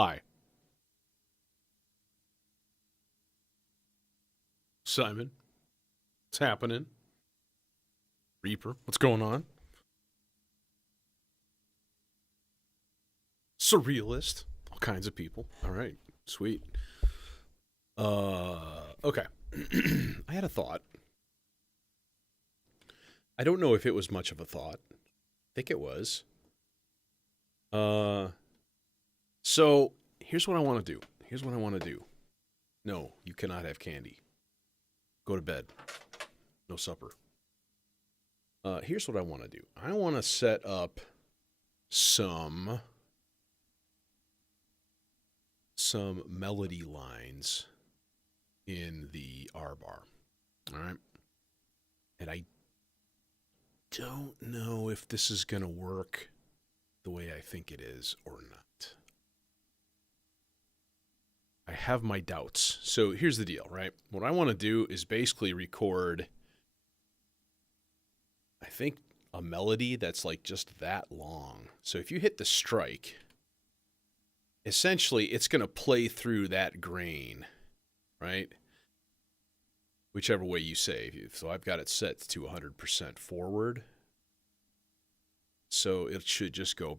Hi, Simon. What's happening? Reaper, what's going on? Surrealist, all kinds of people. All right, sweet. Okay. I had a thought. I don't know if it was much of a thought. I think it was. Uh, so here's what I want to do. Here's what I want to do. No, you cannot have candy. Go to bed. No supper. Here's what I want to do. I want to set up some some melody lines in the R bar. All right. And I don't know if this is going to work the way I think it is or not. I have my doubts. So here's the deal, right? What I want to do is basically record, I think, a melody that's like just that long. So if you hit the strike, essentially it's going to play through that grain, right? Whichever way you say. So I've got it set to 100% forward. So it should just go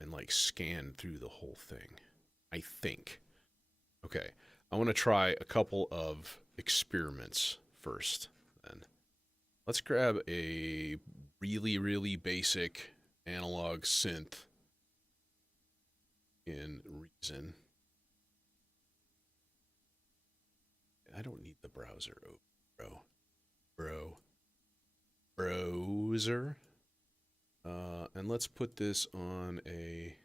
and like scan through the whole thing. I think. Okay. I want to try a couple of experiments first then. Let's grab a really, really basic analog synth in Reason. I don't need the browser open, browser. And let's put this on a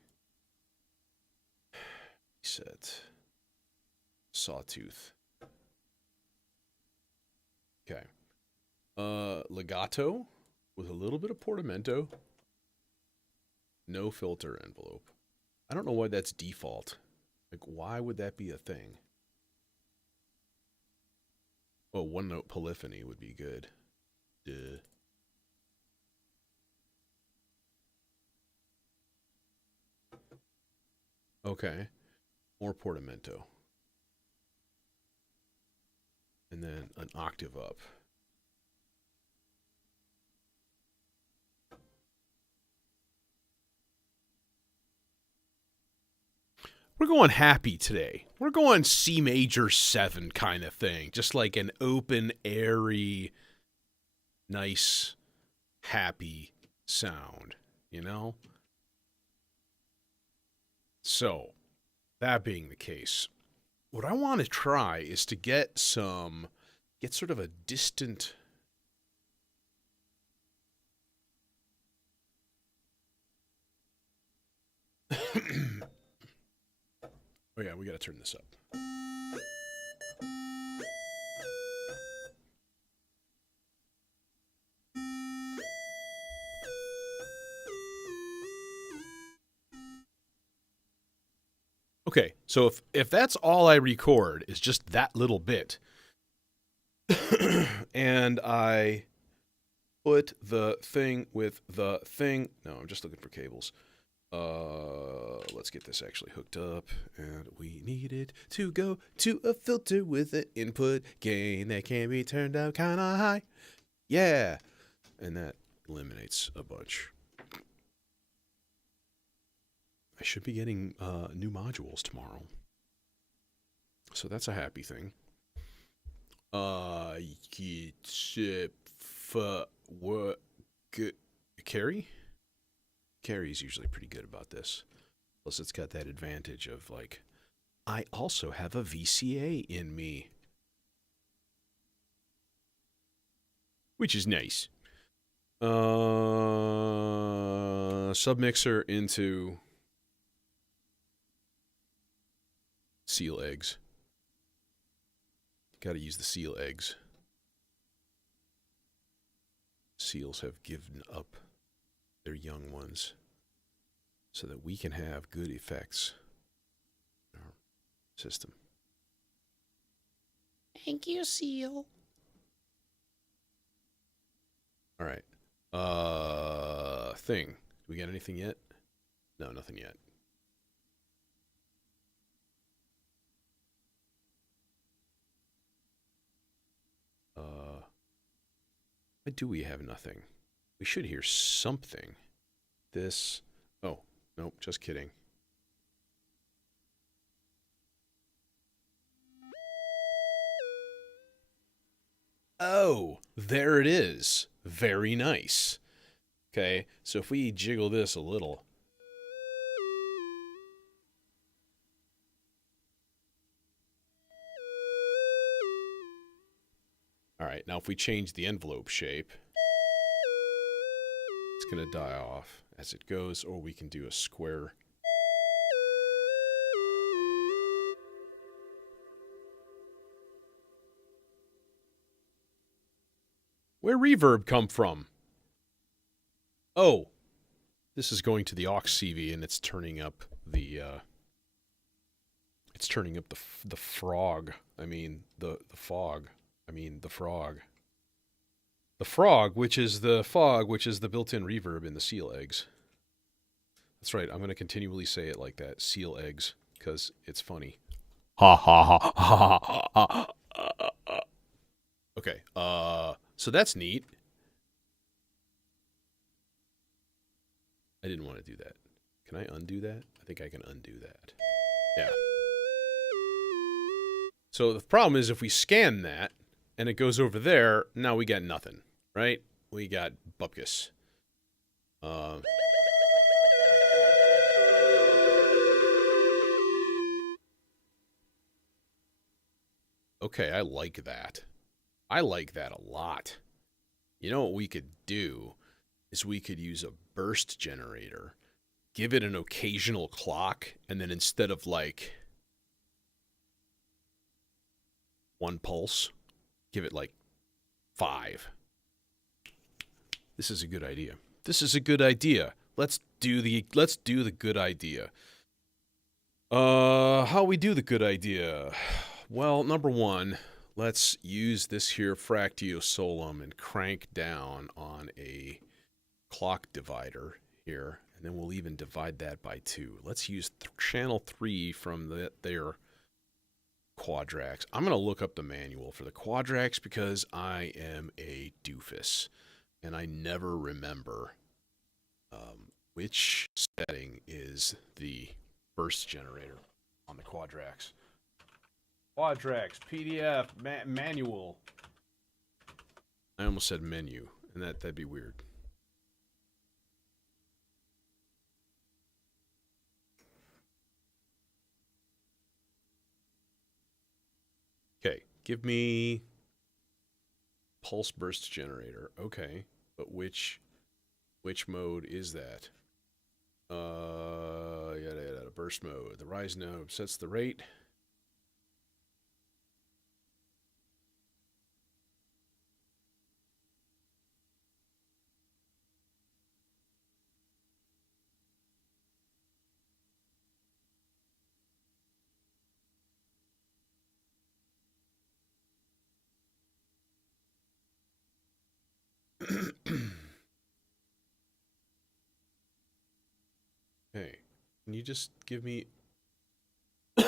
set sawtooth. Okay. Legato with a little bit of portamento. No filter envelope. I don't know why that's default. Like, why would that be a thing? Oh, one note polyphony would be good. Duh. Okay. More portamento. And then an octave up. We're going happy today. We're going C major 7 kind of thing. Just like an open, airy, nice, happy sound, you know? So, that being the case, what I want to try is to get sort of a distant. Oh, yeah, we got to turn this up. Okay, so if that's all I record is just that little bit, and I put the thing with the thing. No, I'm just looking for cables. Let's get this actually hooked up, and we need it to go to a filter with an input gain that can be turned up kind of high. Yeah, and that eliminates a bunch. I should be getting new modules tomorrow, so that's a happy thing. What? Carrie? Carrie's usually pretty good about this. Plus, it's got that advantage of like, I also have a VCA in me, which is nice. Submixer into seal eggs. Got to use the seal eggs. Seals have given up their young ones so that we can have good effects in our system. Thank you, seal. All right. Thing. Do we got anything yet? No, nothing yet. Why do we have nothing? We should hear something. This. Oh, nope, just kidding. Oh, there it is. Very nice. Okay, so if we jiggle this a little. All right, now if we change the envelope shape, it's going to die off as it goes, or we can do a square. Where reverb come from? Oh, this is going to the aux CV and it's turning up the the frog. I mean the fog. I mean the frog. The frog, which is the fog, which is the built-in reverb in the seal eggs. That's right. I'm going to continually say it like that, seal eggs, because it's funny. Ha ha ha ha ha ha. Okay. So that's neat. I didn't want to do that. Can I undo that? I think I can undo that. Yeah. So the problem is if we scan that and it goes over there, now we got nothing, right? We got bupkis. Okay, I like that. I like that a lot. You know what we could do is we could use a burst generator, give it an occasional clock, and then instead of like 1 pulse, give it like 5. This is a good idea. This is a good idea. Let's do the good idea. How we do the good idea? Well, number one, let's use this here Fractio Solum and crank down on a clock divider here, and then we'll even divide that by 2. Let's use channel 3 from their Quadrax. I'm going to look up the manual for the Quadrax because I am a doofus, and I never remember which setting is the burst generator on the Quadrax. Quadrax, PDF, manual. I almost said menu, and that'd be weird. Okay, give me pulse burst generator. Okay, but which mode is that? Yada yada, burst mode. The rise node sets the rate. Hey, can you just give me... All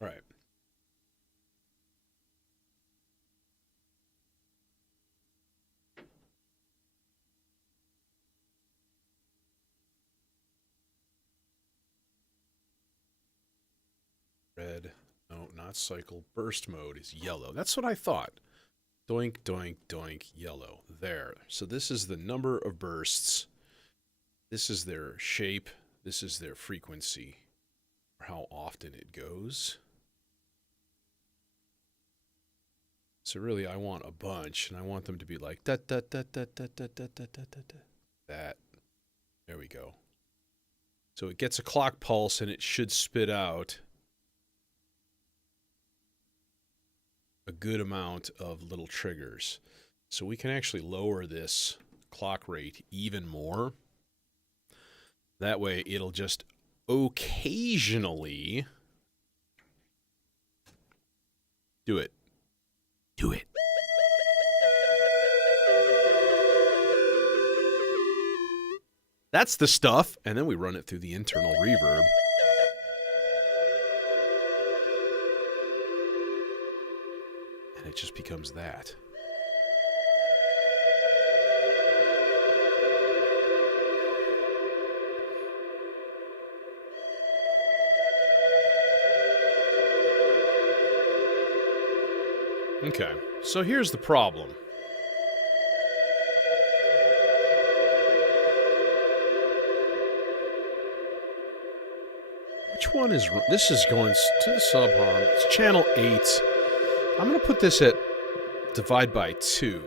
right. Red. No, not cycle. Burst mode is yellow. That's what I thought. Doink, doink, doink, yellow. There. So this is the number of bursts. This is their shape. This is their frequency. Or how often it goes. So really, I want a bunch, and I want them to be like da da da da da da da da da da. That. There we go. So it gets a clock pulse, and it should spit out a good amount of little triggers. So we can actually lower this clock rate even more. That way it'll just occasionally do it. Do it. That's the stuff. And then we run it through the internal reverb. just becomes that. Okay, so here's the problem. Which one is... This is going to the subharm. It's channel 8. I'm going to put this at divide by 2.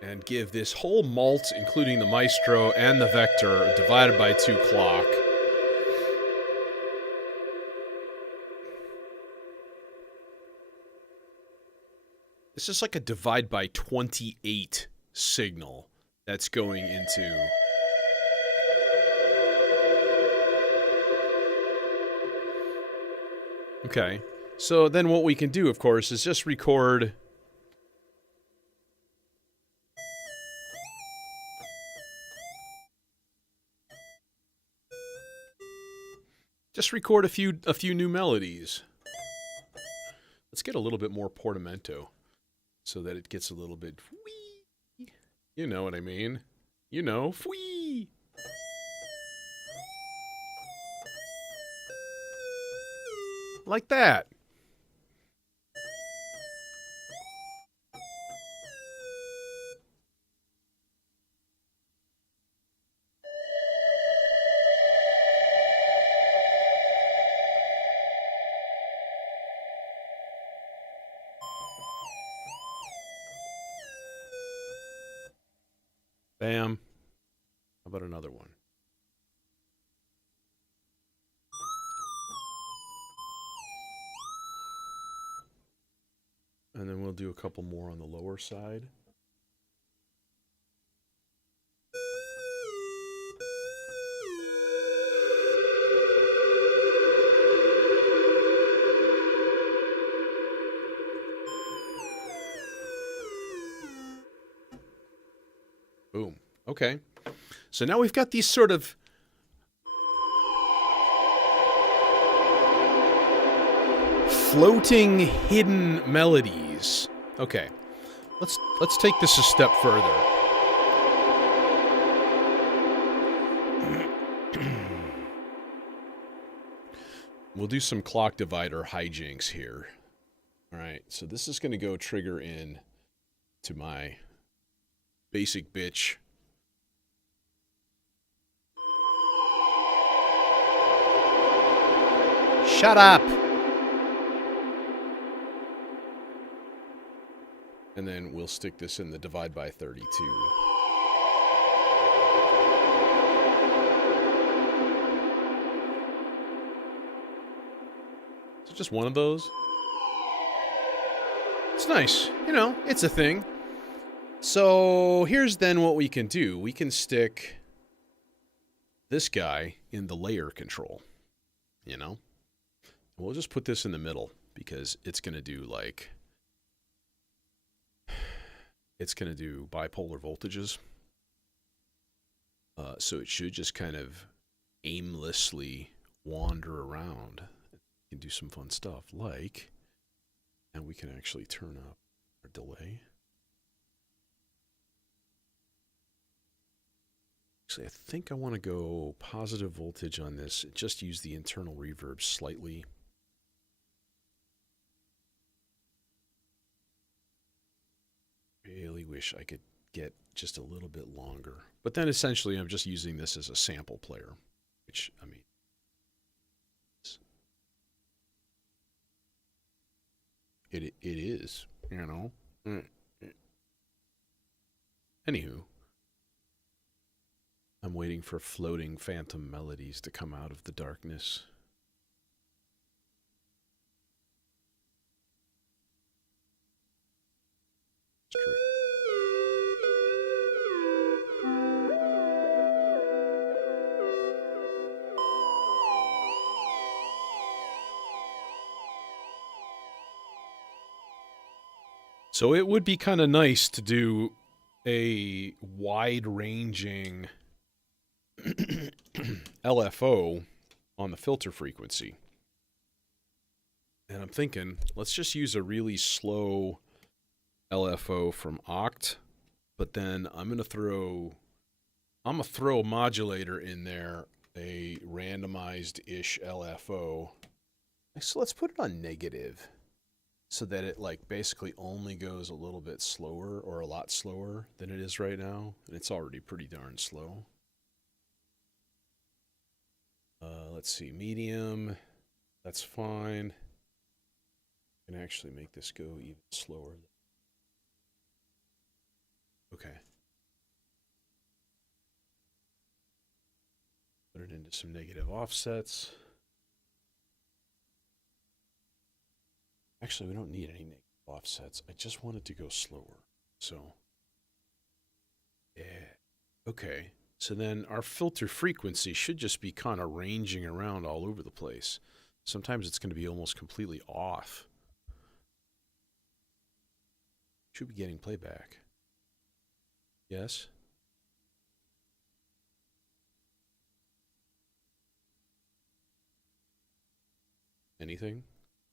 And give this whole mult, including the maestro and the vector, a divided by 2 clock. This is like a divide by 28 signal that's going into... Okay, so then what we can do, of course, is just record... Just record a few new melodies. Let's get a little bit more portamento, so that it gets a little bit... Whee! You know what I mean. You know, whee! Like that. Bam. How about another one? And then we'll do a couple more on the lower side. Boom. Okay. So now we've got these sort of floating hidden melodies. Okay. Let's take this a step further. We'll do some clock divider hijinks here. All right. So this is going to go trigger in to my basic bitch. Shut up! And then we'll stick this in the divide by 32. Is it just one of those? It's nice. You know, it's a thing. So here's then what we can do. We can stick this guy in the layer control, you know? We'll just put this in the middle because it's going to do like, it's going to do bipolar voltages. So it should just kind of aimlessly wander around. You can do some fun stuff like, and we can actually turn up our delay. Actually, I think I want to go positive voltage on this. Just use the internal reverb slightly. Really wish I could get just a little bit longer. But then essentially I'm just using this as a sample player, which, I mean, it is, you know. Anywho. I'm waiting for floating phantom melodies to come out of the darkness. It's true. So it would be kind of nice to do a wide-ranging LFO on the filter frequency. And I'm thinking, let's just use a really slow LFO from oct, but then I'm gonna throw a modulator in there, a randomized-ish LFO. So let's put it on negative, so that it like basically only goes a little bit slower or a lot slower than it is right now, and it's already pretty darn slow. Let's see, medium, that's fine. I can actually make this go even slower. Okay. Put it into some negative offsets. Actually, we don't need any negative offsets. I just want it to go slower. So, yeah. Okay. So then our filter frequency should just be kind of ranging around all over the place. Sometimes it's going to be almost completely off. Should be getting playback. Yes? Anything?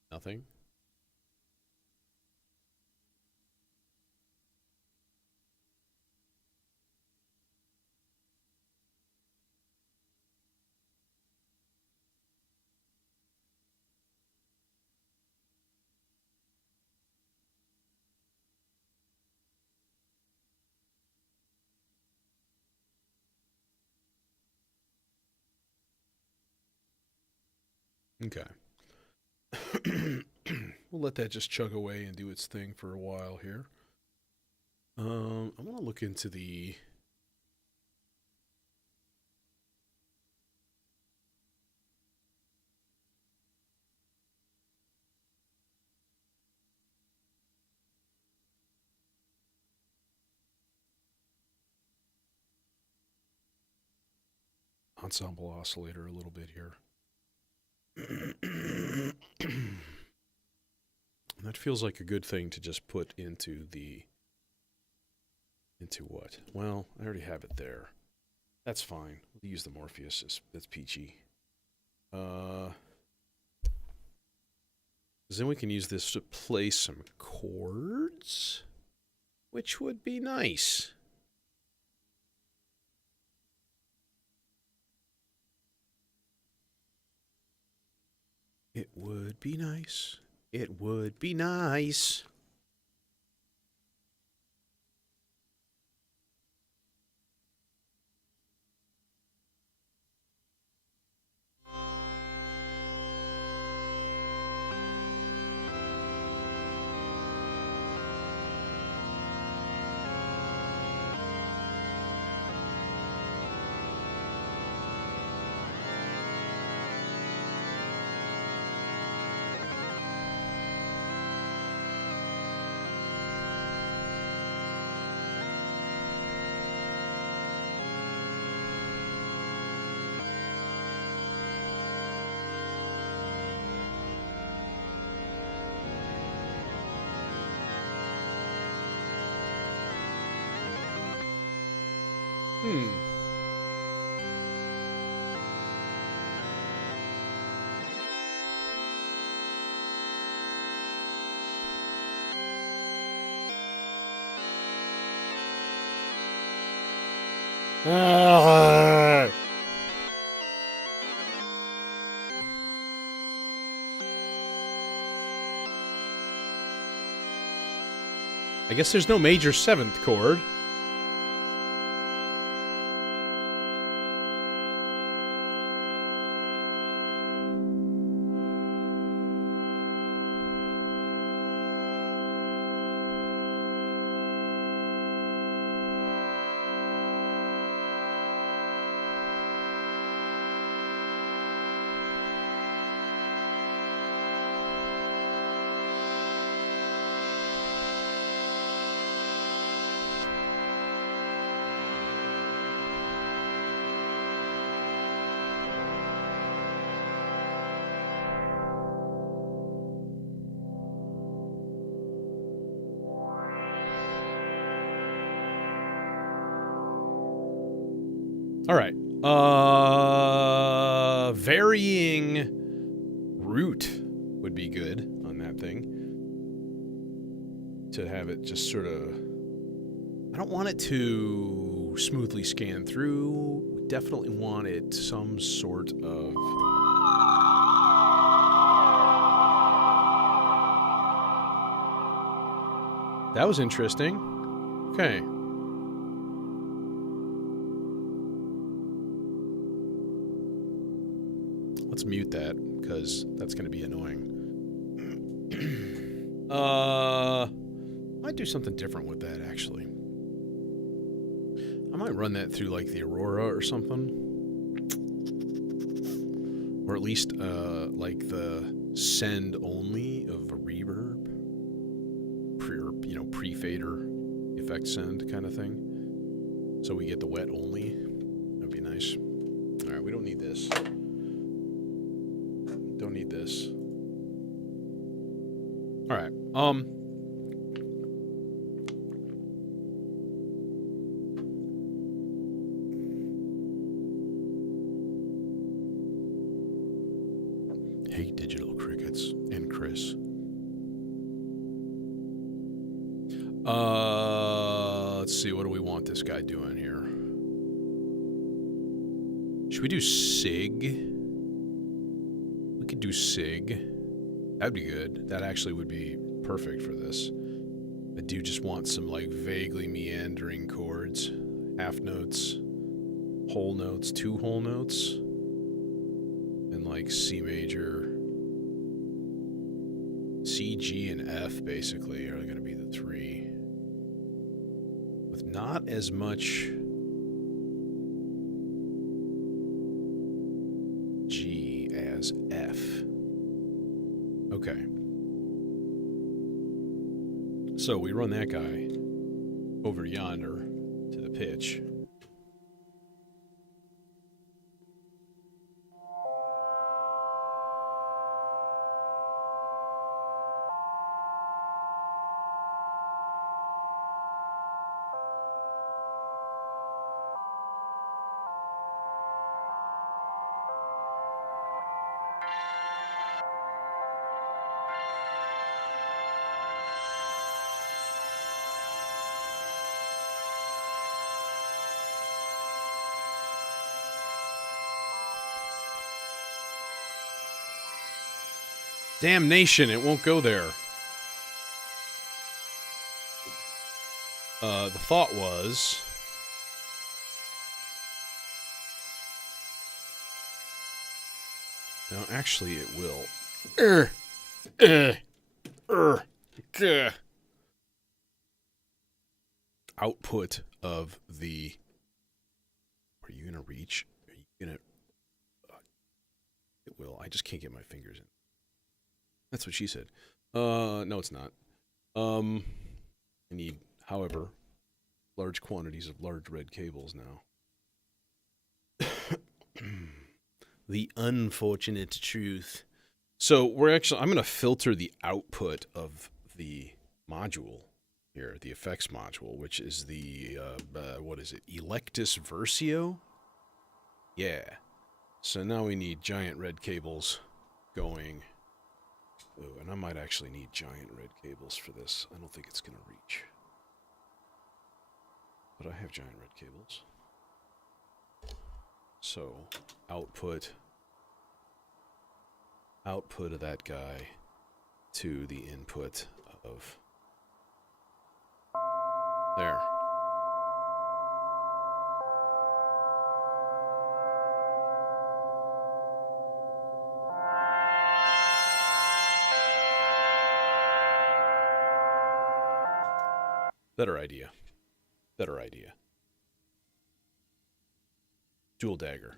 Nothing? Okay. We'll let that just chug away and do its thing for a while here. I want to look into the ensemble oscillator a little bit here. That feels like a good thing to just put into the... Into what? Well, I already have it there. That's fine. We'll use the Morpheus. That's peachy. Because then we can use this to play some chords, which would be nice. It would be nice. It would be nice. I guess there's no major seventh chord. All right. Varying root would be good on that thing. to have it just sort of... I don't want it to smoothly scan through. We definitely want it some sort of... That was interesting. Okay. Let's mute that, because that's going to be annoying. Might do something different with that, actually. I might run that through, like, the Aurora or something. Or at least, like, the send only of a reverb. Pre-fader effect send kind of thing. So we get the wet only. That'd be nice. Alright, we don't need this. Don't need this. Alright, hey, Digital Crickets and Chris. Let's see, what do we want this guy doing here? Should we do SIG? We could do SIG. That'd be good. That actually would be perfect for this. I do just want some, like, vaguely meandering chords. Half notes, whole notes, two whole notes, and, like, C major. C, G, and F, basically, are going to be the three. With not as much G as F. Okay. So we run that guy over yonder to the pitch. Damnation, it won't go there. The thought was... No, actually it will. Output of the... Are you going to reach? Are you going to... It will. I just can't get my fingers in. That's what she said. No, it's not. I need, however, large quantities of large red cables now. The unfortunate truth. So we're actually, I'm going to filter the output of the module here, the effects module, which is the, what is it, Electus Versio? Yeah. So now we need giant red cables going. Oh, and I might actually need giant red cables for this. I don't think it's going to reach. But I have giant red cables. So, output of that guy to the input of... There. Better idea. Better idea. Dual dagger.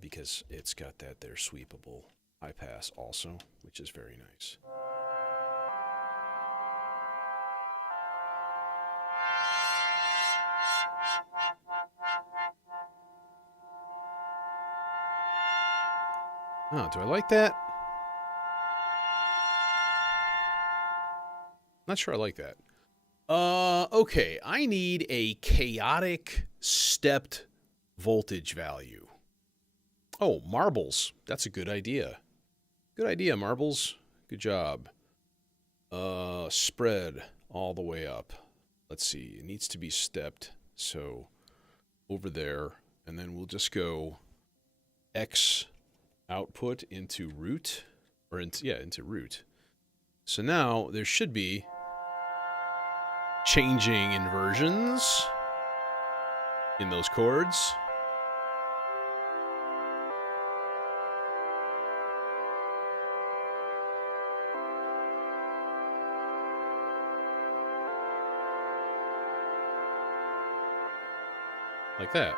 Because it's got that there sweepable high pass also, which is very nice. Oh, do I like that? Not sure I like that. Okay, I need a chaotic stepped voltage value. Oh, marbles. That's a good idea. Good idea, marbles. Good job. Spread. all the way up. Let's see, it needs to be stepped. So over there, and then we'll just go X output into root, or into root. So now there should be changing inversions in those chords. Like that.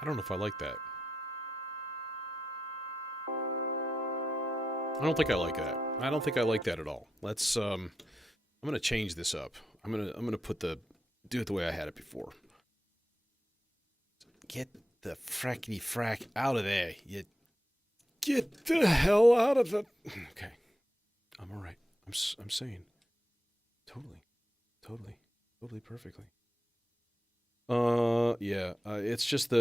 I don't know if I like that. I don't think I like that. I don't think I like that at all. Let's I'm gonna change this up. I'm gonna do it the way I had it before. Get the frackety frack out of there. You get the hell out of the. Okay, I'm all right. I'm sane. Totally perfectly. Yeah. It's just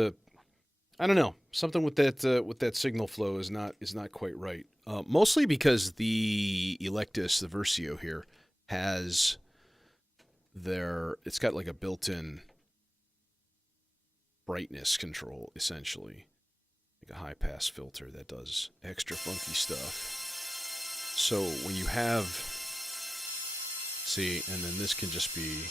I don't know. Something with that signal flow is not quite right. Mostly because the Electus, the Versio here, has it's got like a built-in brightness control, essentially. Like a high-pass filter that does extra funky stuff. So when you have, see, and then this can just be,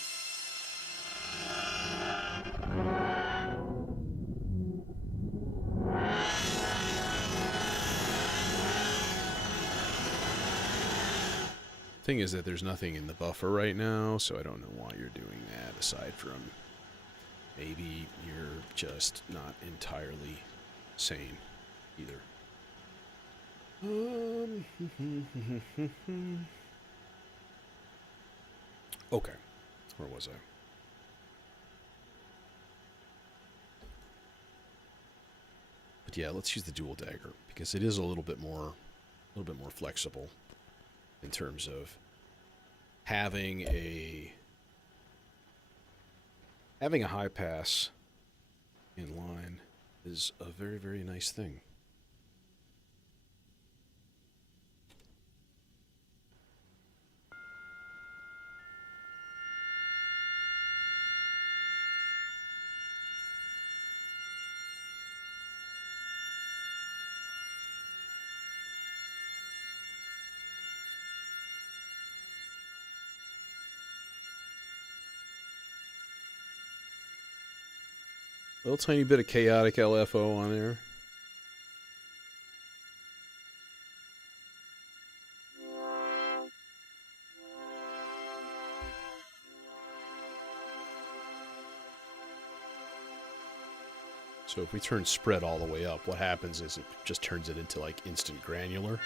thing is that there's nothing in the buffer right now, so I don't know why you're doing that, aside from maybe you're just not entirely sane either. Okay, where was I? But yeah, let's use the dual dagger because it is a little bit more flexible in terms of having a high pass in line is a very, very nice thing. A little tiny bit of chaotic LFO on there. So if we turn spread all the way up, what happens is it just turns it into like instant granular.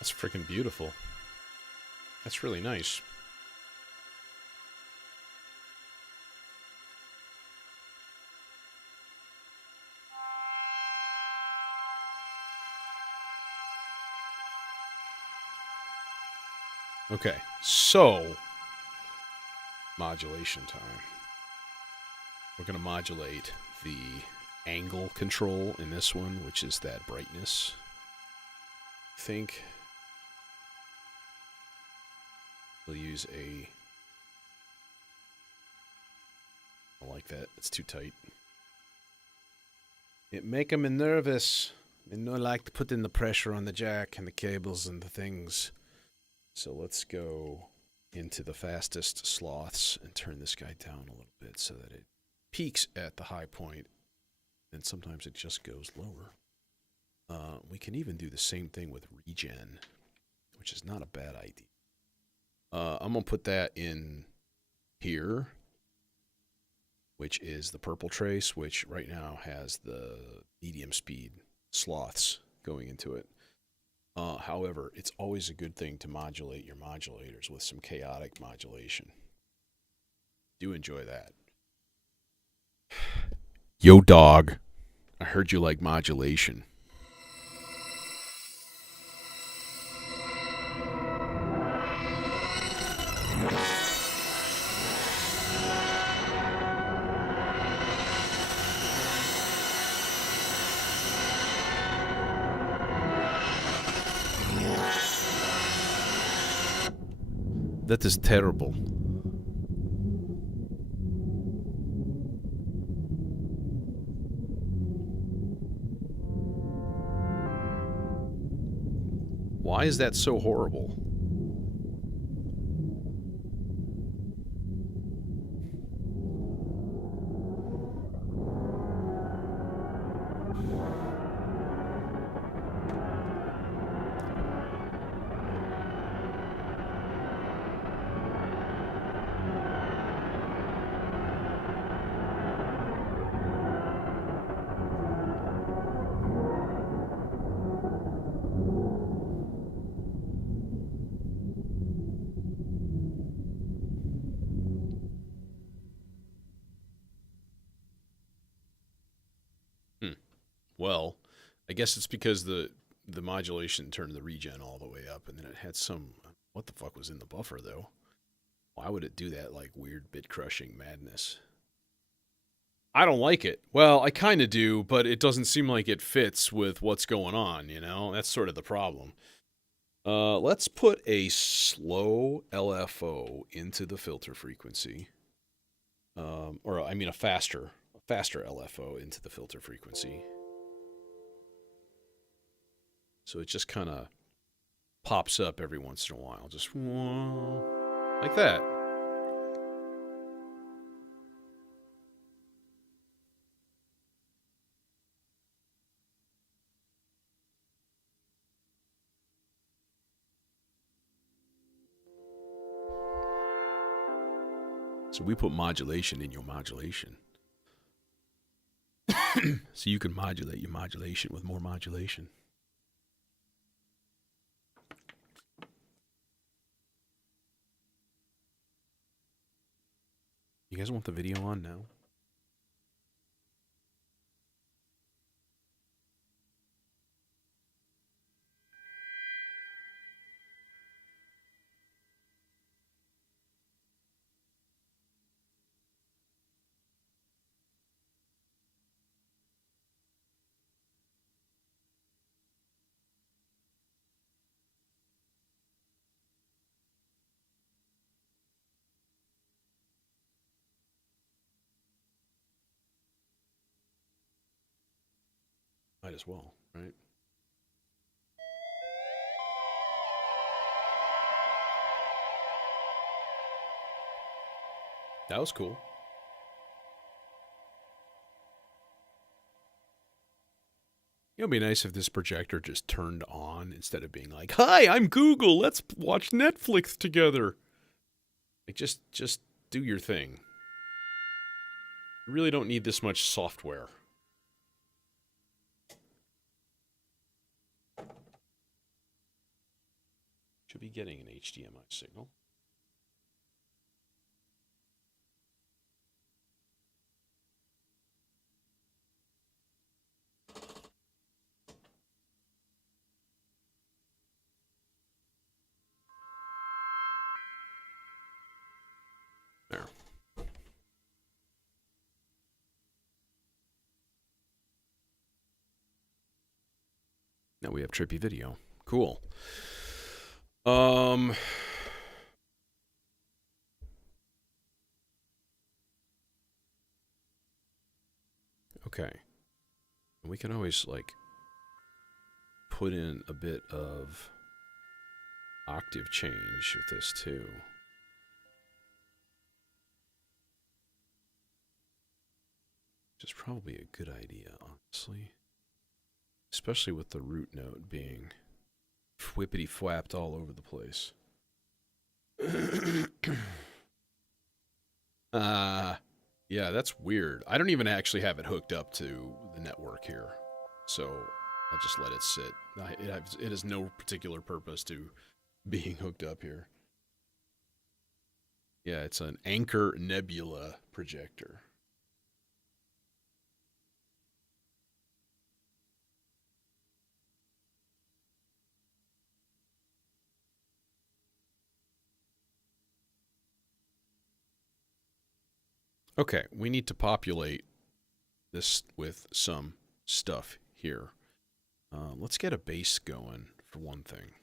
That's freaking beautiful. That's really nice. Okay, so modulation time. We're going to modulate the angle control in this one, which is that brightness. I think we'll use I like that. It's too tight. It make me nervous. I don't like to put in the pressure on the jack and the cables and the things. So let's go into the fastest sloths and turn this guy down a little bit so that it peaks at the high point, and sometimes it just goes lower. We can even do the same thing with regen, which is not a bad idea. I'm going to put that in here, which is the purple trace, which right now has the medium speed sloths going into it. However, it's always a good thing to modulate your modulators with some chaotic modulation. Do enjoy that. Yo, dog. I heard you like modulation. That is terrible. Why is that so horrible? Well, I guess it's because the modulation turned the regen all the way up, and then it had some. What the fuck was in the buffer though? Why would it do that like weird bit crushing madness? I don't like it. Well, I kind of do, but it doesn't seem like it fits with what's going on. You know, that's sort of the problem. Let's put a slow LFO into the filter frequency, or I mean a faster LFO into the filter frequency. So it just kind of pops up every once in a while, just like that. So we put modulation in your modulation. So you can modulate your modulation with more modulation. You guys want the video on now? Might as well, right? That was cool. It would be nice if this projector just turned on instead of being like, "Hi, I'm Google. Let's watch Netflix together." Like, just do your thing. You really don't need this much software. Should be getting an HDMI signal. There. Now we have trippy video. Cool. Okay. We can always like put in a bit of octave change with this too. Which is probably a good idea, honestly. Especially with the root note being whippity flapped all over the place. Yeah, that's weird. I don't even actually have it hooked up to the network here. So I'll just let it sit. It has no particular purpose to being hooked up here. Yeah, it's an Anchor Nebula projector. Okay, we need to populate this with some stuff here. Let's get a base going, for one thing.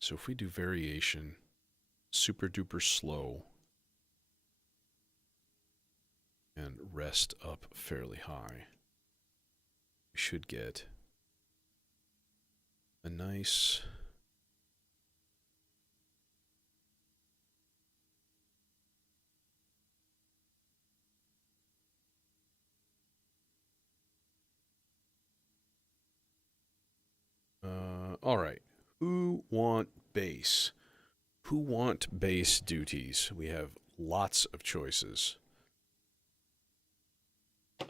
So if we do variation, super duper slow, and rest up fairly high, we should get a nice... all right. Who want bass? Who want bass duties? We have lots of choices.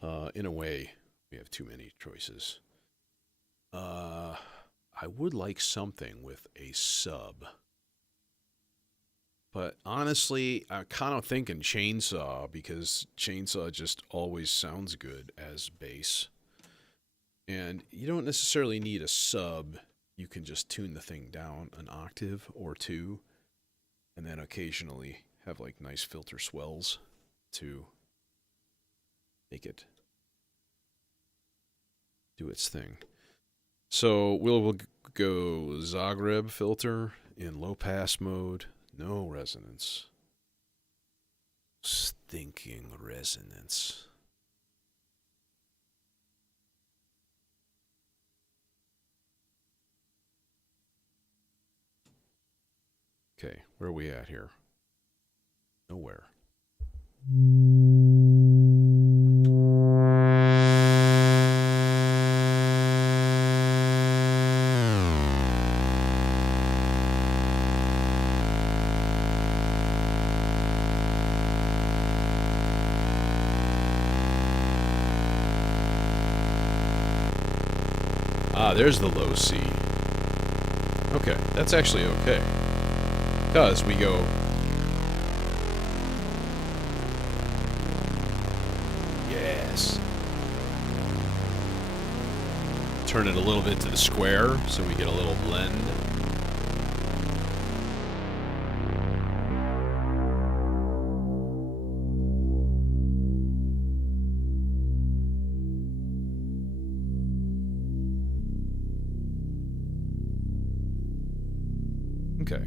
In a way, we have too many choices. I would like something with a sub. But honestly, I'm kind of thinking chainsaw, because chainsaw just always sounds good as bass. And you don't necessarily need a sub. You can just tune the thing down an octave or two, and then occasionally have like nice filter swells to make it do its thing. So we'll go Zagreb filter in low pass mode, no resonance. Stinking resonance. Okay, where are we at here? Nowhere. Ah, there's the low C. Okay, that's actually okay. Because we go... Yes. Turn it a little bit to the square so we get a little blend. Okay.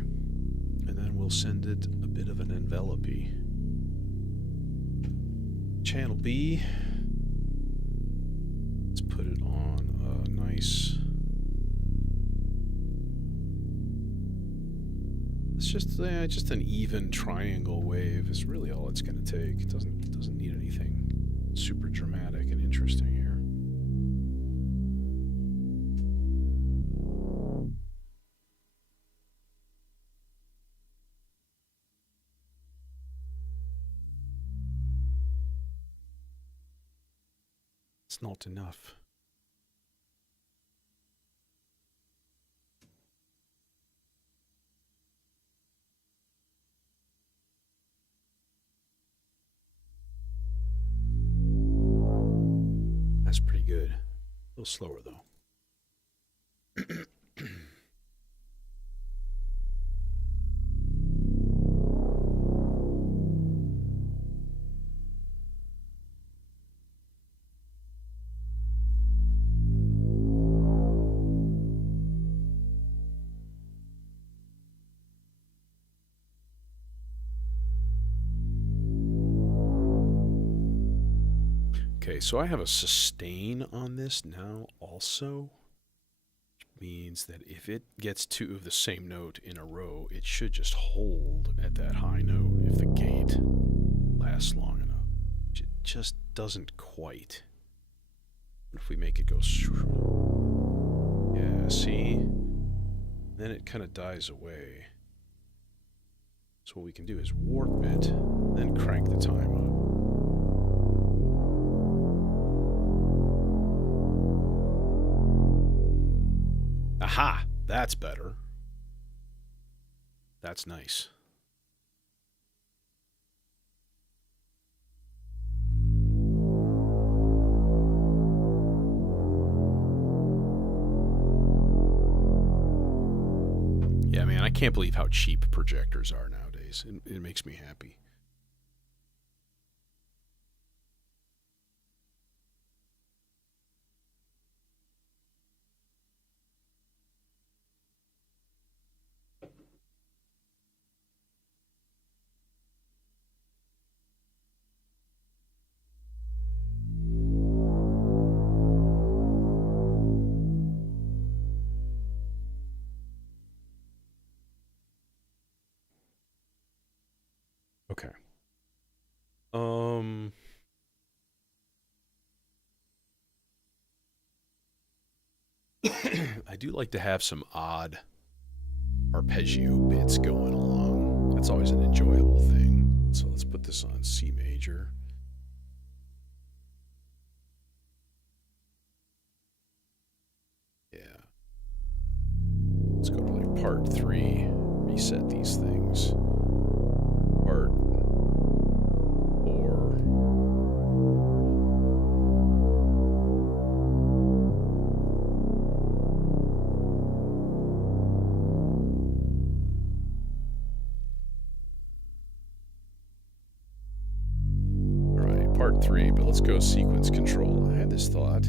And then we'll send it a bit of an envelopey. Channel B. Let's put it on a nice... It's just an even triangle wave is really all it's going to take. It doesn't need anything super dramatic and interesting here. It's not enough. That's pretty good. A little slower though. Okay, so I have a sustain on this now also, which means that if it gets two of the same note in a row, it should just hold at that high note if the gate lasts long enough. Which it just doesn't quite. What if we make it go... Yeah, see? Then it kind of dies away. So what we can do is warp it, then crank the time up. Aha! That's better. That's nice. Yeah, man, I can't believe how cheap projectors are nowadays. It makes me happy. Okay. Um, I do like to have some odd arpeggio bits going along. That's always an enjoyable thing. So let's put this on C major. Yeah. Let's go to like part 3. Reset these things. Part 4. Alright, part 3, but let's go sequence control. I had this thought.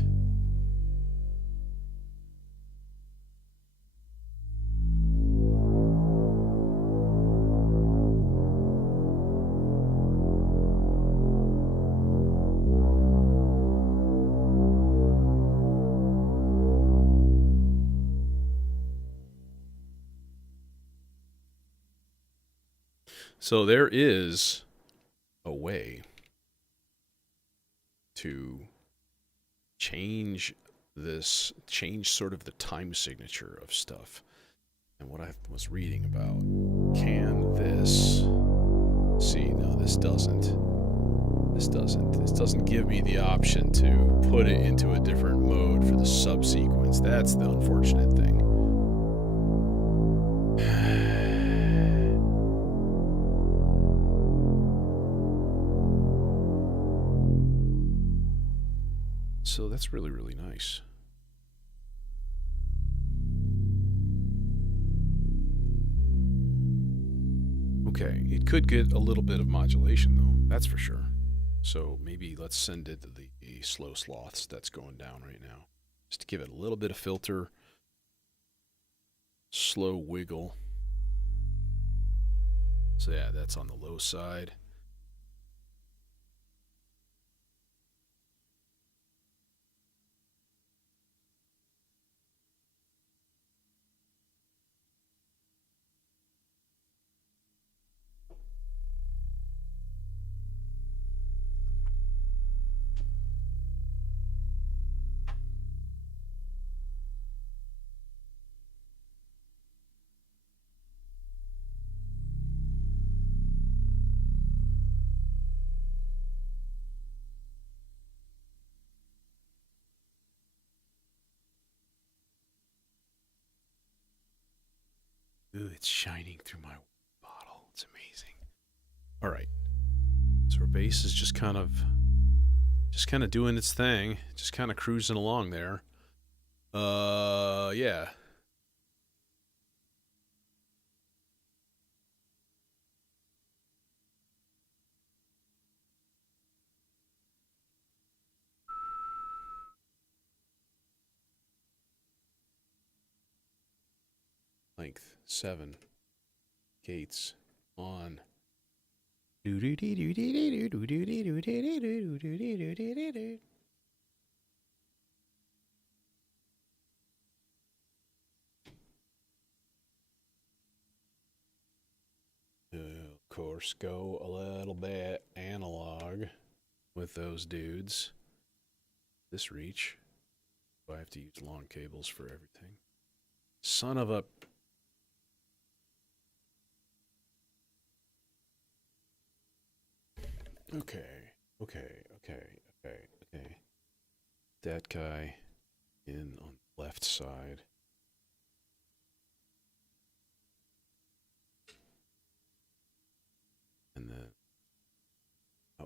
So there is a way to change sort of the time signature of stuff. And what I was reading about, can this, see, no, this doesn't give me the option to put it into a different mode for the subsequence. That's the unfortunate thing. So that's really, really nice. Okay, it could get a little bit of modulation though, that's for sure. So maybe let's send it to the slow sloths that's going down right now. Just to give it a little bit of filter. Slow wiggle. So yeah, that's on the low side. Ooh, it's shining through my bottle. It's amazing. All right. So our bass is just kind of doing its thing, just kind of cruising along there. Yeah. Length 7. Gates on. Of course, go a little bit analog with those dudes. This reach. I have to use long cables for everything. Son of a. Okay. That guy in on the left side.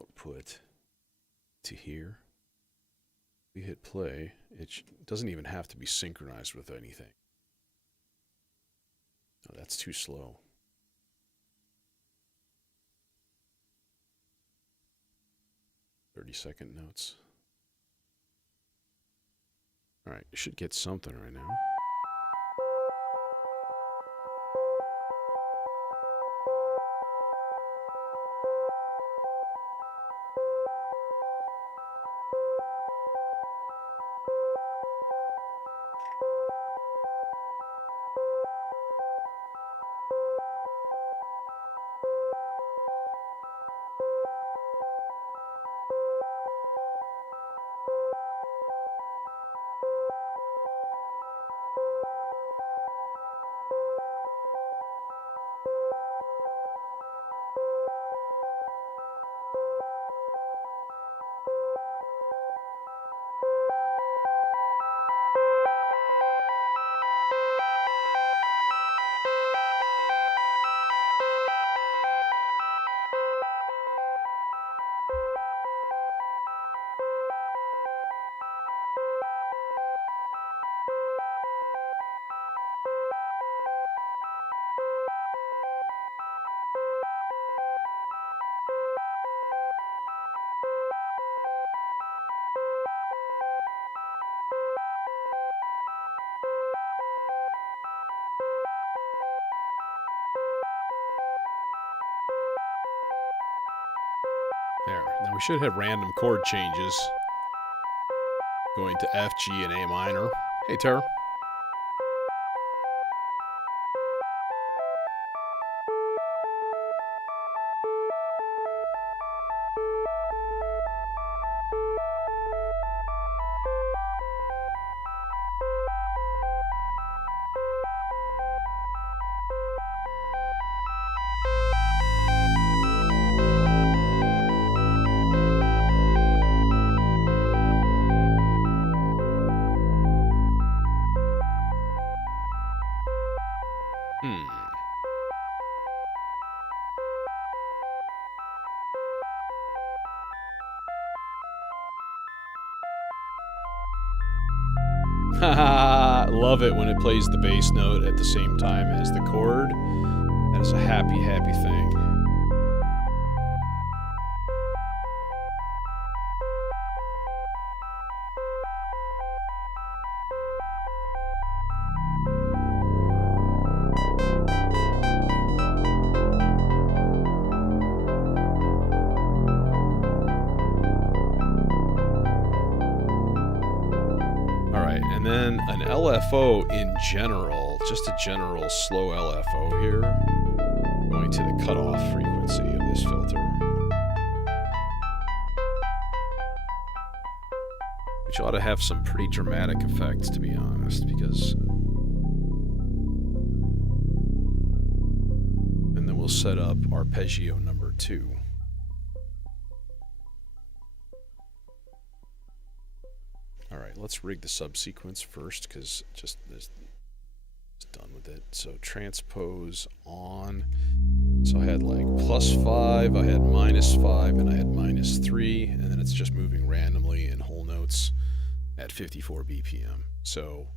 output to here. We hit play. It doesn't even have to be synchronized with anything. Oh, that's too slow. "30-second notes." All right, you should get something right now. There. Now we should have random chord changes going to F, G, and A minor. Hey, Tara. Love it when it plays the bass note at the same time as the chord. That is a happy, happy thing. And then an LFO in general, just a general slow LFO here, going to the cutoff frequency of this filter, which ought to have some pretty dramatic effects, to be honest, because... And then we'll set up arpeggio number 2. Alright, let's rig the subsequence first, because just done with it. So transpose on. So I had like +5, I had -5, and I had -3, and then it's just moving randomly in whole notes at 54 BPM. So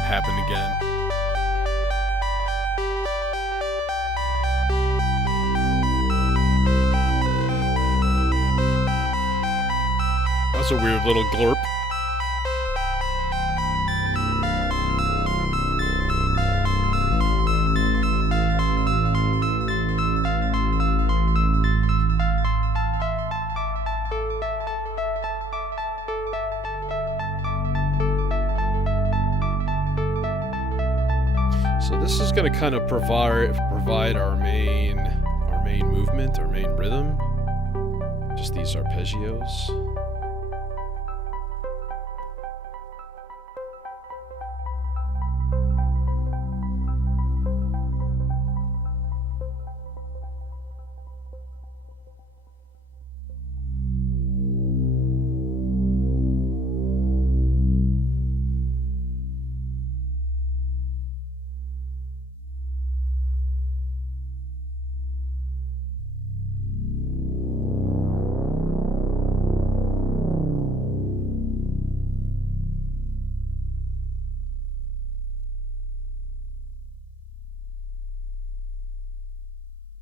happened again. That's a weird little glurp. So this is going to kind of provide our main movement, our main rhythm. Just these arpeggios.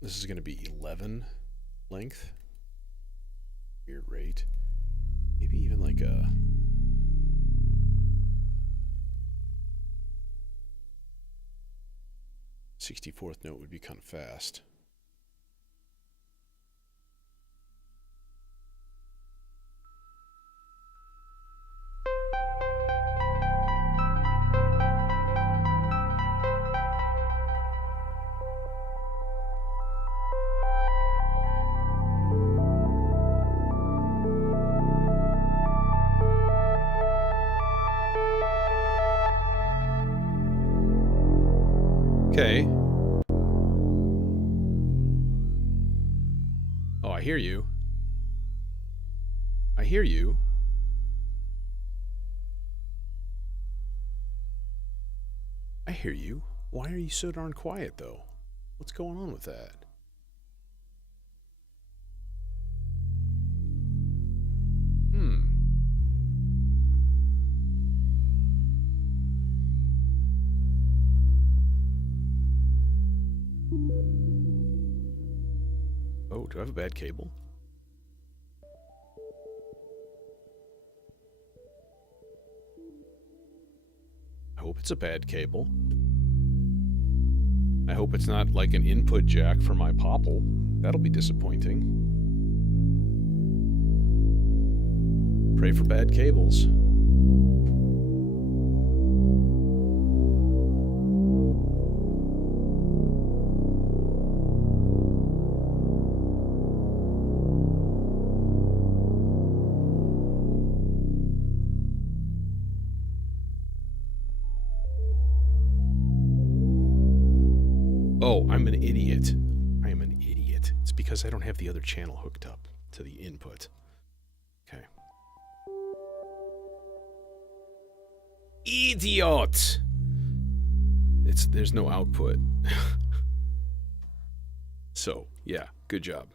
This is going to be 11 length. Weird rate. Maybe even like a... /64th note would be kind of fast. Okay. Oh, I hear you. I hear you. I hear you. Why are you so darn quiet, though? What's going on with that? Oh, do I have a bad cable? I hope it's a bad cable. I hope it's not like an input jack for my popple. That'll be disappointing. Pray for bad cables. Oh, I'm an idiot. I am an idiot. It's because I don't have the other channel hooked up to the input. Okay. Idiot! There's no output. So, yeah, good job.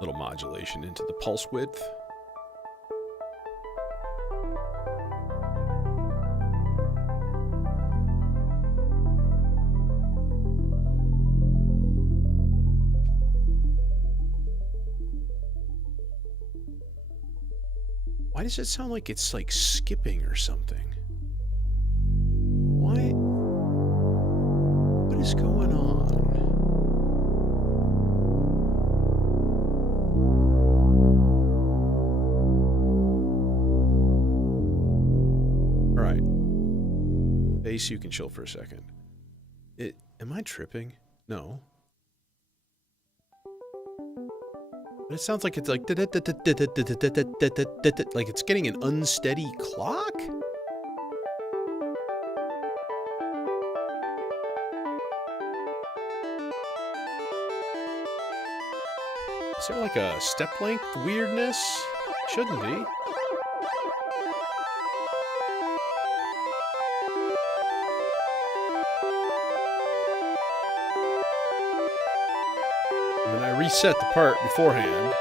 Little modulation into the pulse width. Why does it sound like it's like skipping or something? Why? What is going on? Bass, you can chill for a second. Am I tripping? No. But it sounds like it's like it's getting an unsteady clock? Is there like a step length weirdness? Shouldn't be. reset the part beforehand.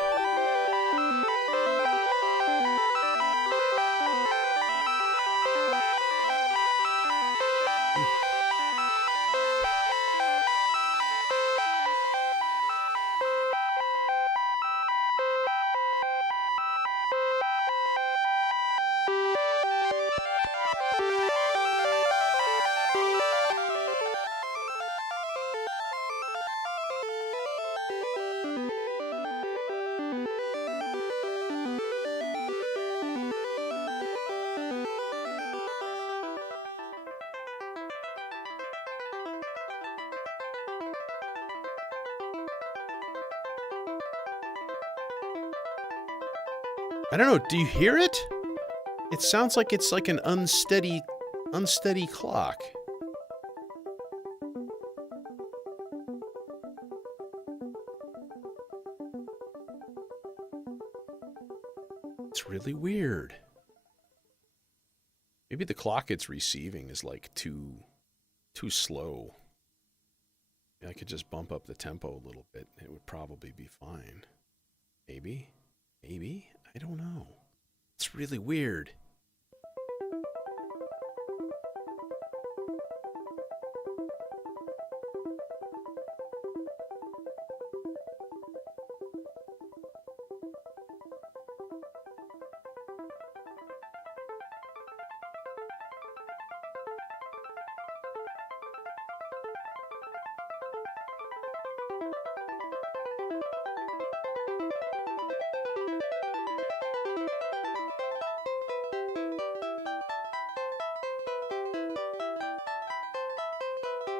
I don't know, do you hear it? It sounds like it's like an unsteady clock. It's really weird. Maybe the clock it's receiving is like too slow. I could just bump up the tempo a little bit. It would probably be fine. Maybe? Maybe? I don't know. It's really weird.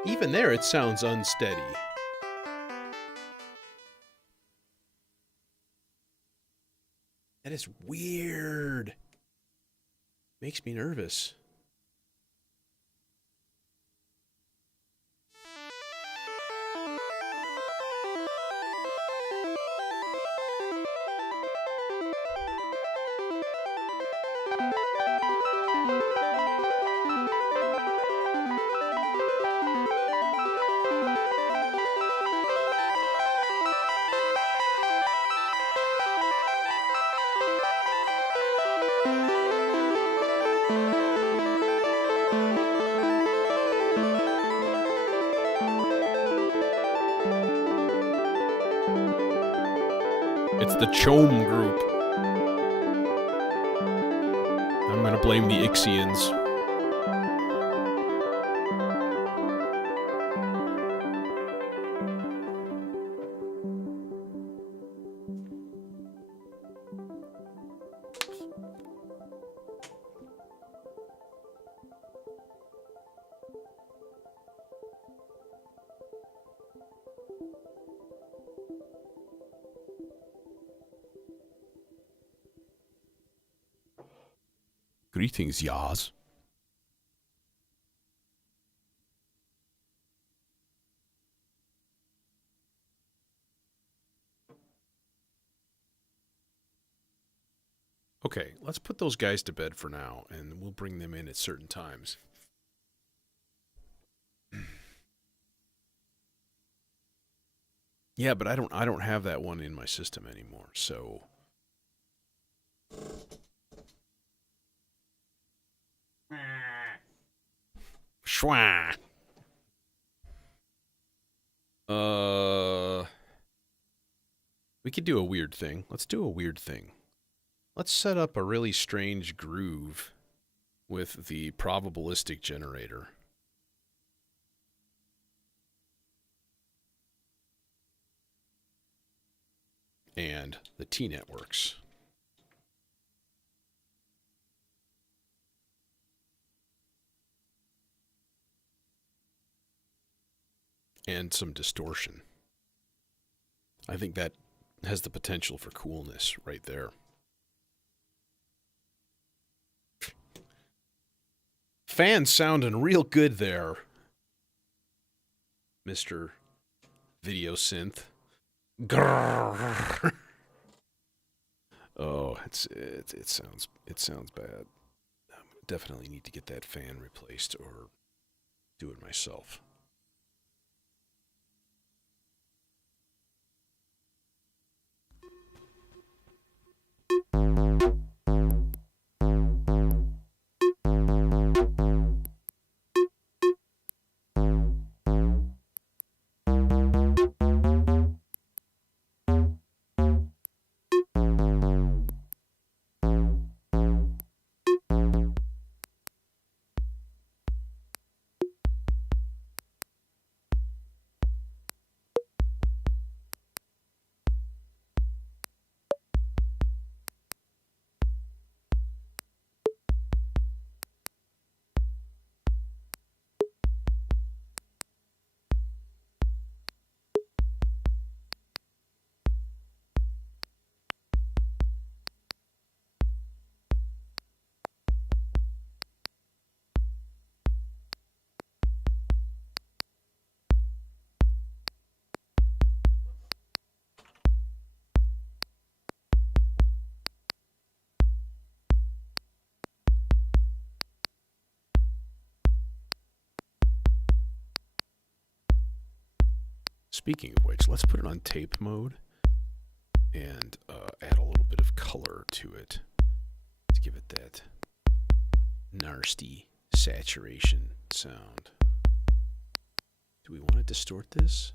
Even there, it sounds unsteady. That is weird. Makes me nervous. It's the Chom group. I'm gonna blame the Ixians. Greetings, Yaz. Okay, let's put those guys to bed for now, and we'll bring them in at certain times. Yeah, but I don't have that one in my system anymore, so Schwa. We could do a weird thing. Let's do a weird thing. Let's set up a really strange groove with the probabilistic generator. And the T-networks. And some distortion. I think that has the potential for coolness right there. Fans sounding real good there, Mr. Video Synth. Grrr. Oh, it sounds bad. Definitely need to get that fan replaced or do it myself. speaking of which, let's put it on tape mode and add a little bit of color to it to give it that nasty saturation sound. Do we want to distort this?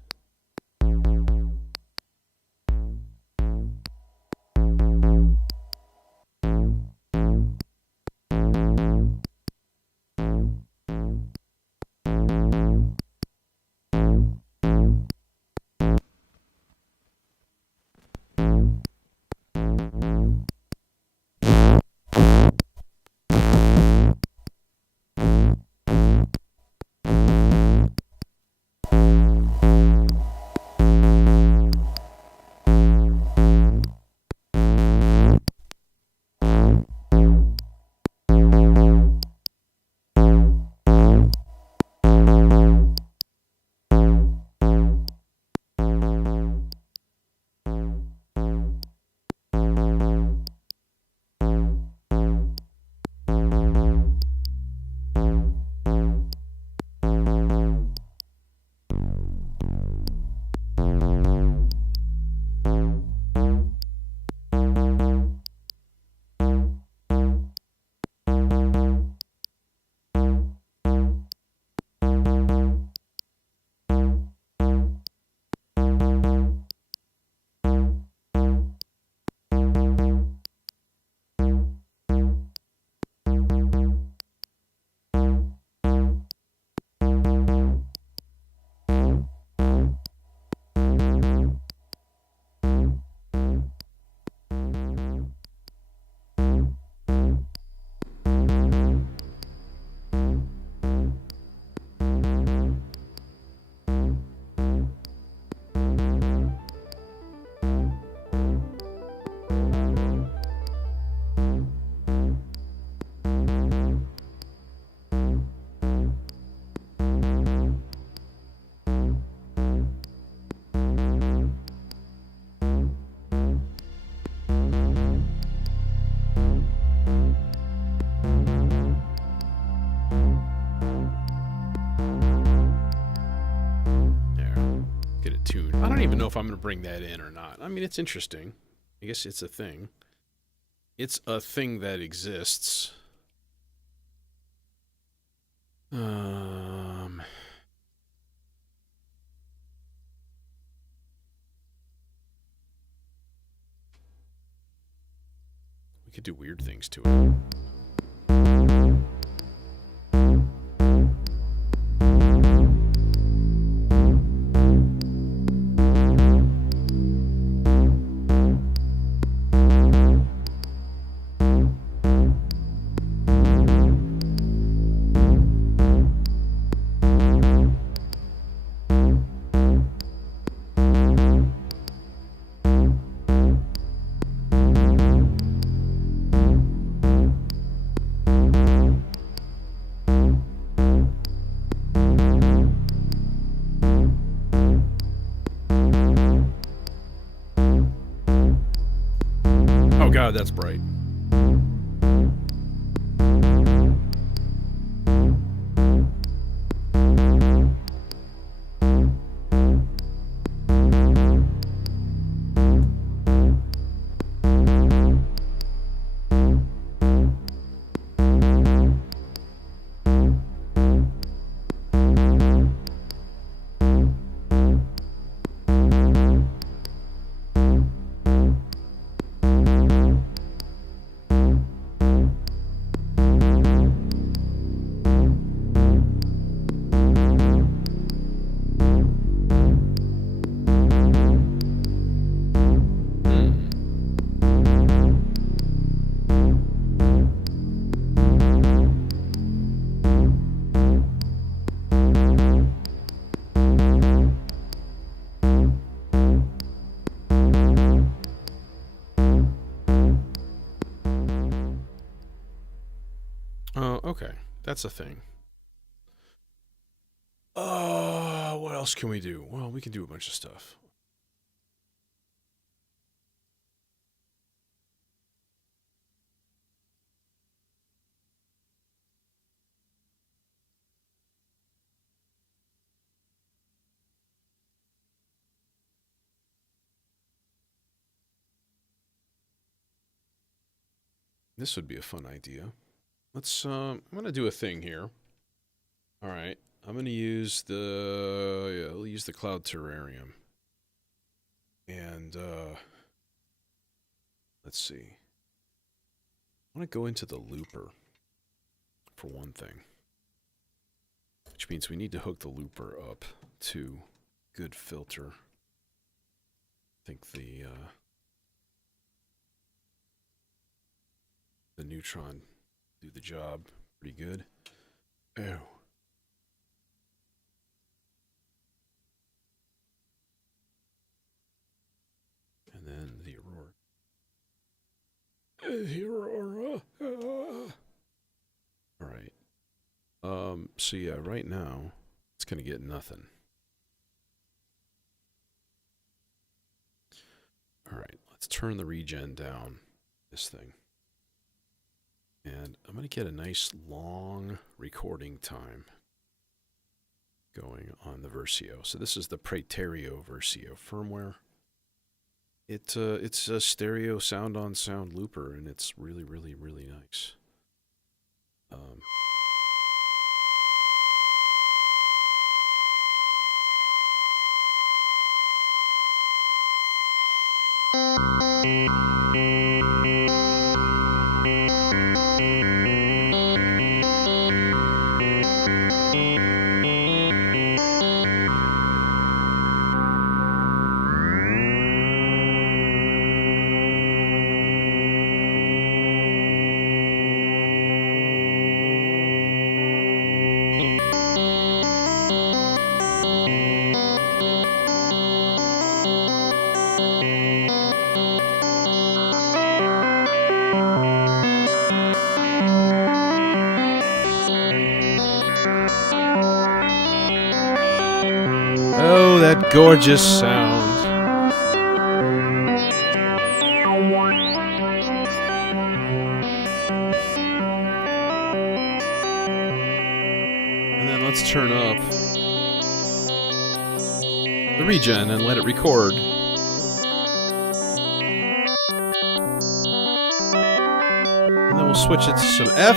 I don't even know if I'm going to bring that in or not. I mean, it's interesting. I guess it's a thing. It's a thing that exists. We could do weird things to it. God, that's bright. Okay, that's a thing. What else can we do? Well, we can do a bunch of stuff. This would be a fun idea. Let's, I'm gonna do a thing here. Alright, I'm gonna use the, I'll use the cloud terrarium. And, let's see. I want to go into the looper, for one thing. Which means we need to hook the looper up to good filter. I think the neutron do the job pretty good. Oh. And then the Aurora. Alright. So yeah, right now, it's gonna get nothing. Alright, let's turn the regen down, this thing. And I'm gonna get a nice long recording time going on the Versio. So this is the Praeterio Versio firmware. It's a stereo sound on sound looper, and it's really, really, really nice. Oh, that gorgeous sound. And then let's turn up the regen and let it record. And then we'll switch it to some F.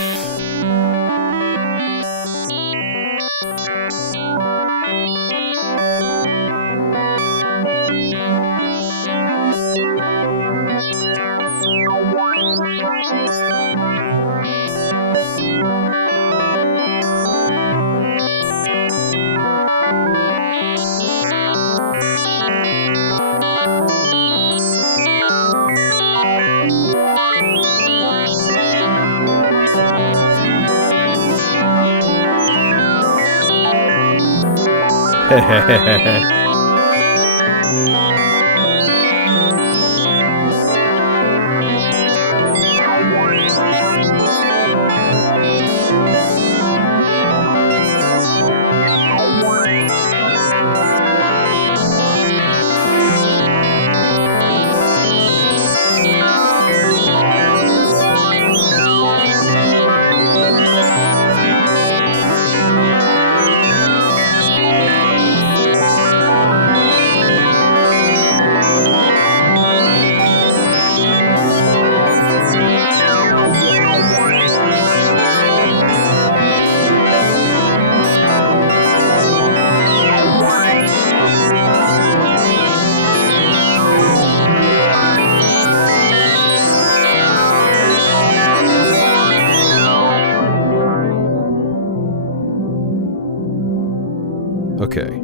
Okay.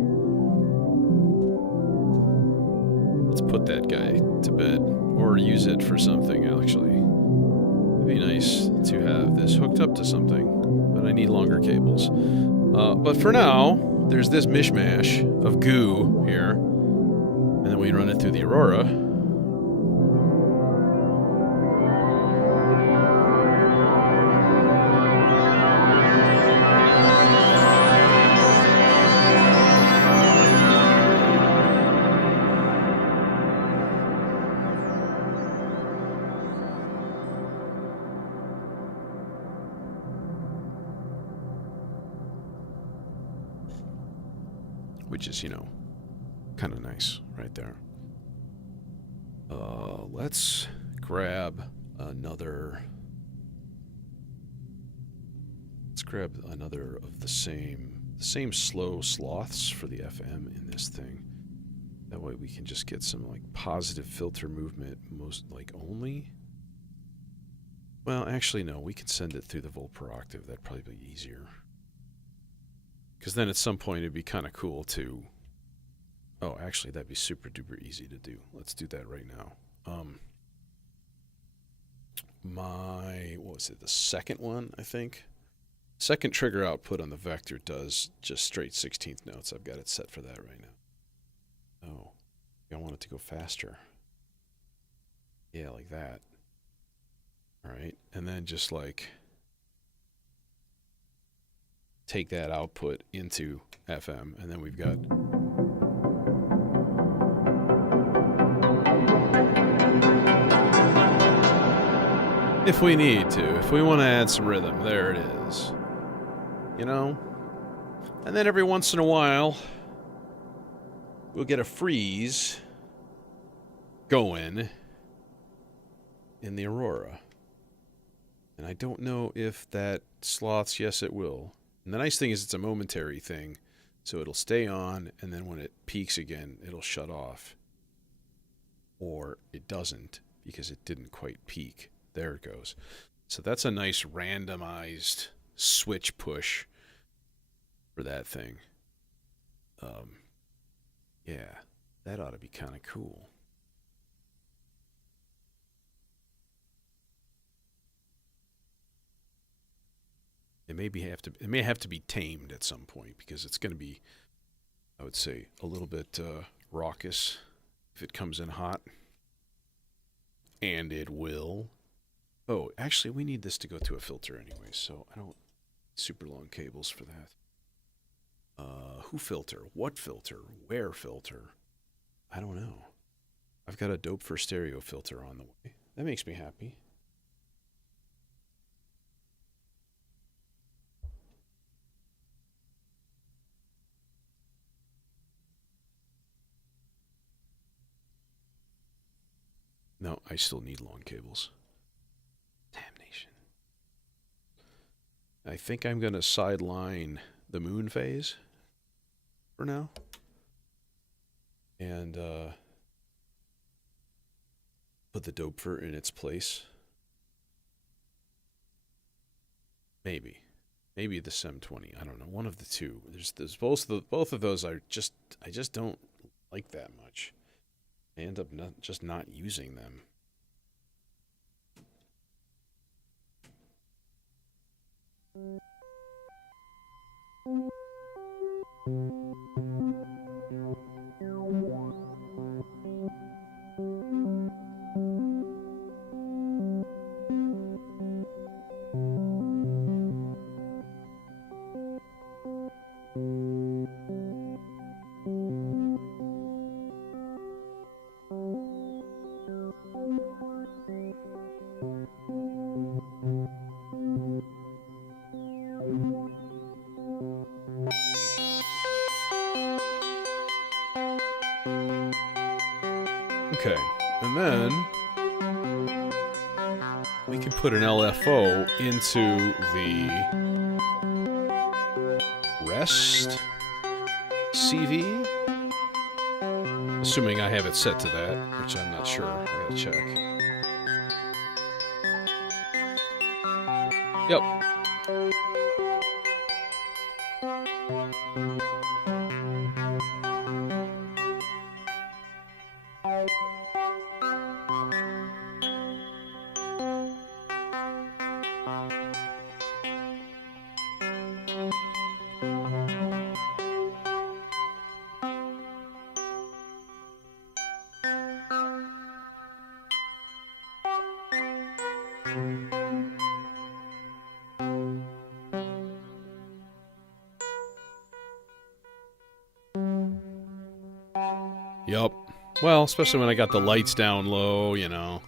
Let's put that guy to bed. Or use it for something, actually. It'd be nice to have this hooked up to something. But I need longer cables. But for now, there's this mishmash of goo here. And then we run it through the Aurora. Which is, you know, kind of nice right there. Let's grab another Let's grab another of the same slow sloths for the FM in this thing. That way we can just get some like positive filter movement most like only. Well, actually no, we can send it through the volt per octave. That'd probably be easier. Because then at some point it'd be kind of cool to... Oh, actually that'd be super duper easy to do. Let's do that right now. What was it, the second one, I think? Second trigger output on the vector does just straight 16th notes. I've got it set for that right now. Oh, I want it to go faster. Yeah, like that. All right, and then just like take that output into FM, and then we've got... If we need to, if we want to add some rhythm, there it is. You know? And then every once in a while, we'll get a freeze going in the Aurora. And I don't know if that sloths, yes it will. And the nice thing is it's a momentary thing, so it'll stay on, and then when it peaks again, it'll shut off. Or it doesn't, because it didn't quite peak. There it goes. So that's a nice randomized switch push for that thing. Yeah, that ought to be kind of cool. It may have to be tamed at some point, because it's going to be, I would say, a little bit raucous if it comes in hot. And it will. Oh, actually, we need this to go to a filter anyway, so I don't... Super long cables for that. Who filter? What filter? Where filter? I don't know. I've got a dope for stereo filter on the way. That makes me happy. No, I still need long cables. Damnation. I think I'm going to sideline the moon phase for now. And put the Doepfer in its place. Maybe. Maybe the SEM20. I don't know. One of the two. There's both of those I just don't like that much. I end up just not using them. Okay, and then we can put an LFO into the rest CV, assuming I have it set to that, which I'm not sure. I gotta check. Yep. Yup. Well, especially when I got the lights down low, you know.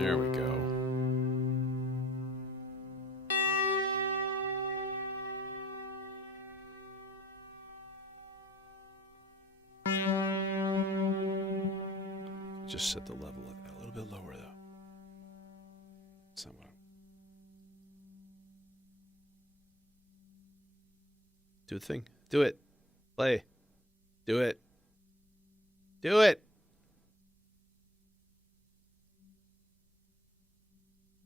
There we go. Just set the level a little bit lower, though. Somewhat. Do a thing. Do it. Play. Do it. Do it.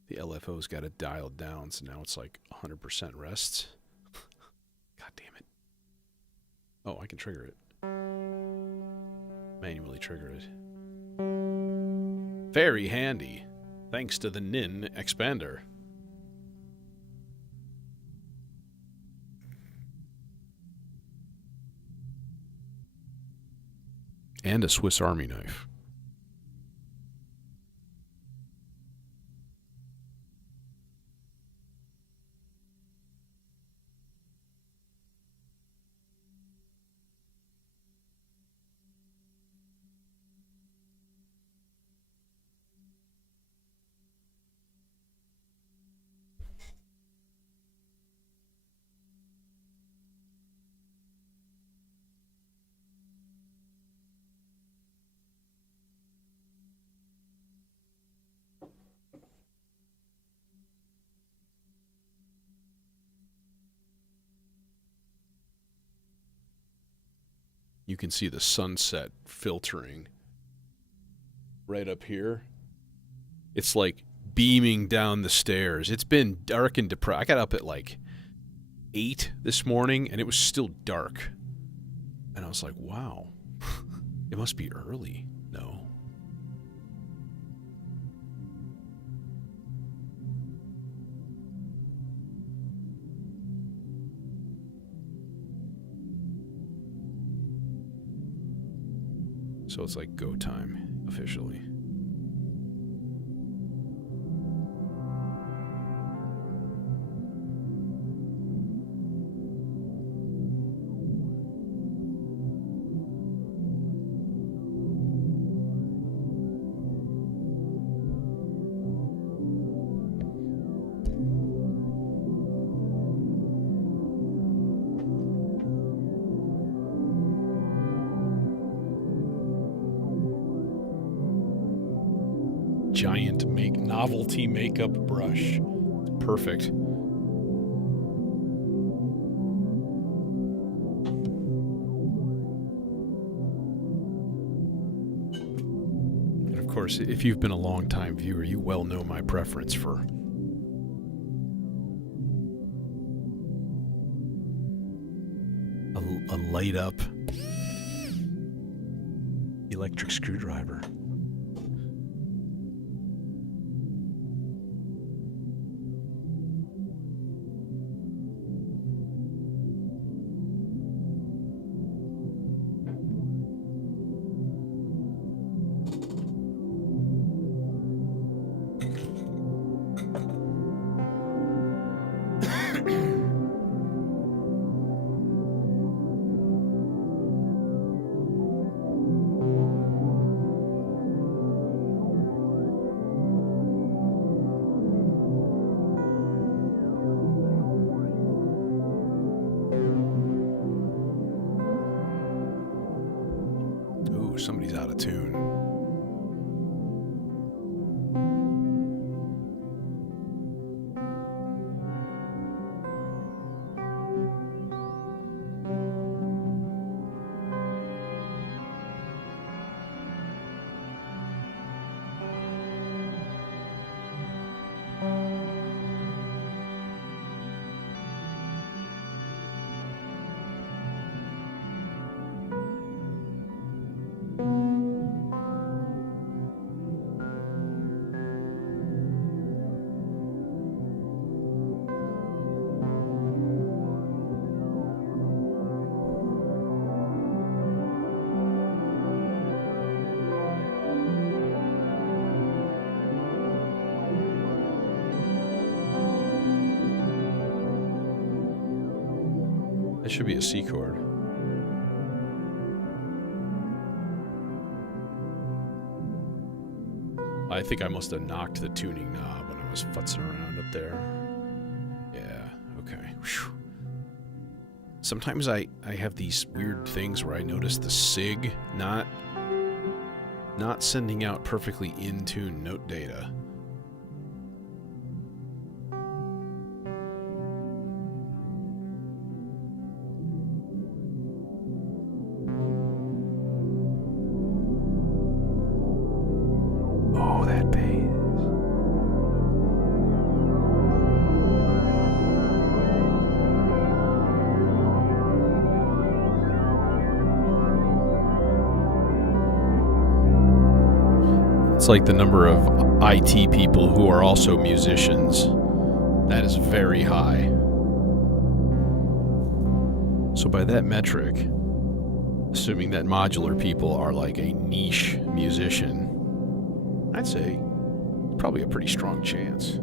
The LFO's got it dialed down, so now it's like 100% rests. God damn it. Oh, I can trigger it. Manually trigger it. Very handy, thanks to the NIN expander. And a Swiss Army knife. You can see the sunset filtering right up here. It's like beaming down the stairs. It's been dark and depressed. I got up at like 8 this morning and it was still dark. And I was like, wow, it must be early. No. So it's like go time, officially. Giant novelty makeup brush. Perfect. And of course, if you've been a long-time viewer, you well know my preference for a light-up electric screwdriver. Somebody's out of tune. That should be a C chord. I think I must have knocked the tuning knob when I was futzing around up there. Yeah, okay. Whew. Sometimes I have these weird things where I notice the SIG not sending out perfectly in-tune note data. Oh, that bass. It's like the number of IT people who are also musicians. That is very high. So by that metric, assuming that modular people are like a niche musician, I'd say probably a pretty strong chance.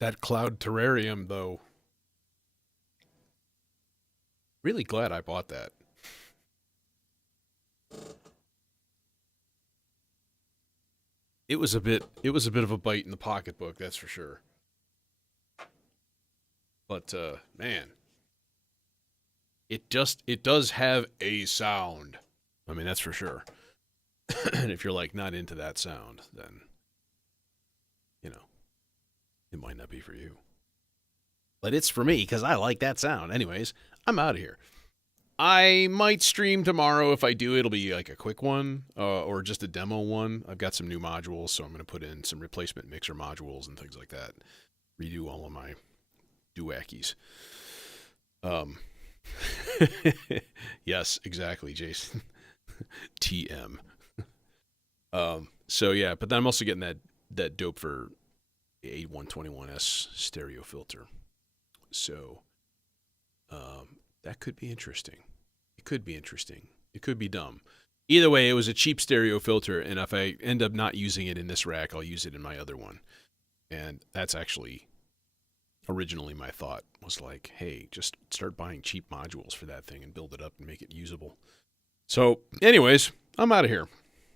That cloud terrarium, though. Really glad I bought that. It was a bit of a bite in the pocketbook, that's for sure. But man, it does have a sound. I mean, that's for sure. And if you're like not into that sound, then you know, it might not be for you. But it's for me because I like that sound. Anyways, I'm out of here. I might stream tomorrow. If I do, it'll be like a quick one or just a demo one. I've got some new modules, so I'm going to put in some replacement mixer modules and things like that. Redo all of my doohickeys. Yes, exactly, Jason. TM. So yeah, but then I'm also getting that dope for the A121S stereo filter. So that could be interesting. It could be interesting. It could be dumb. Either way, it was a cheap stereo filter, and if I end up not using it in this rack, I'll use it in my other one. And that's actually originally my thought was like, hey, just start buying cheap modules for that thing and build it up and make it usable. So anyways, I'm out of here.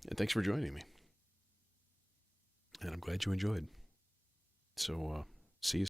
And thanks for joining me. And I'm glad you enjoyed. So see you